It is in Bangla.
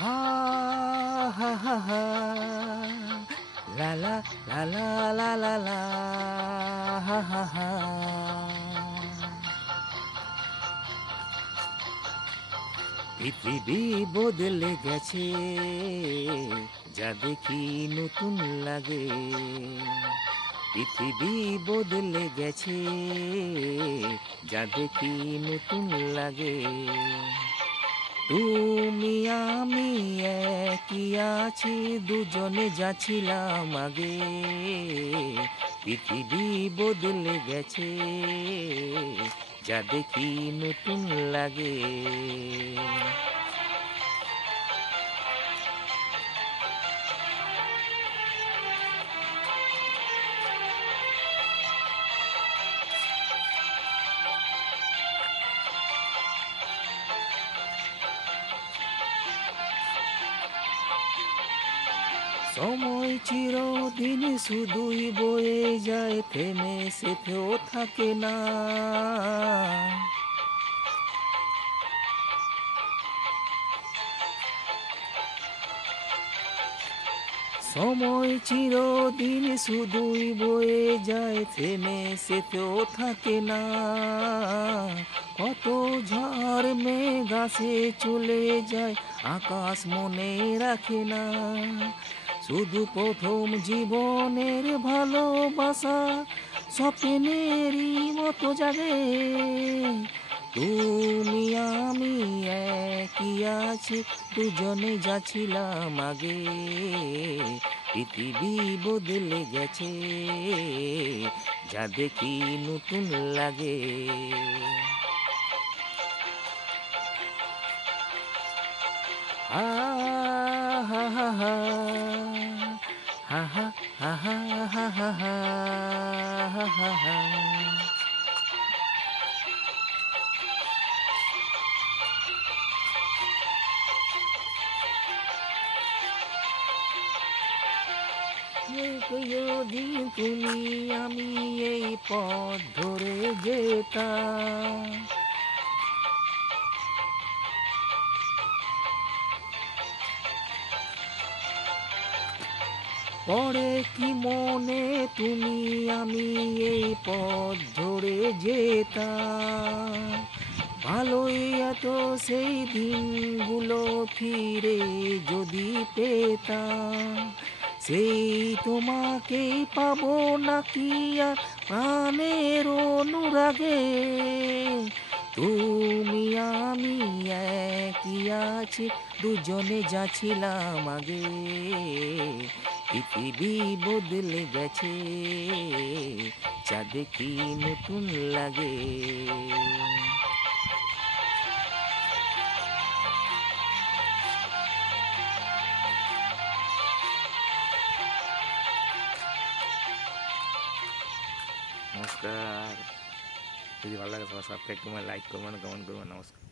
হা, হা, হা, হা। লা, লা, লা, লা, লা, লা, লা, হা, হা, হা। পৃথিবী বদলে গেছে, যা দেখি নতুন লাগে। পৃথিবী বদলে গেছে, যা দেখি নতুন লাগে। তুমি আমি একই আছি, দুজনে যাচ্ছিলাম আগে। পৃথিবী বদলে গেছে, যা দেখি নতুন লাগে। সময় চিরদিন শুধুই বয়ে যায়, থেমে সেথেও থাকে না। সময় চিরদিন শুধুই বয়ে যায়, থেমে সেথেও থাকে না। কত ঝড় মেঘ আসে চলে যায়, আকাশ মনে রাখে না। শুধু প্রথম জীবনের ভালোবাসা স্বপ্নেরই মতো জাগে। তুমি আমি একই আছি, দুজনে যাচ্ছিলাম আগে। পৃথিবী বদলে গেছে, যা দেখি নতুন লাগে। হা, হা, হা, হা। হা, হা, হা, হা, হা, হা, হা, হা, হা, হা। যদি তুমি আমি এই পথ ধরে যেতাম, পরে কি মনে তুমি আমি এই পথ ধরে যেতাম। ভালোই এত সেই দিনগুলো ফিরে যদি পেতাম, সেই তোমাকেই পাবো নাকি আর প্রাণের অনুরাগে। তুমি আমি একই আছি, দুজনে যাচ্ছিলাম আগে। পৃথিবী বদলে গেছে, যা দেখি নতুন লাগে। নমস্কার। যদি ভালো লাগে সবাই সাবস্ক্রাইব করবেন, লাইক করবেন, কমেন্ট করবেন। নমস্কার।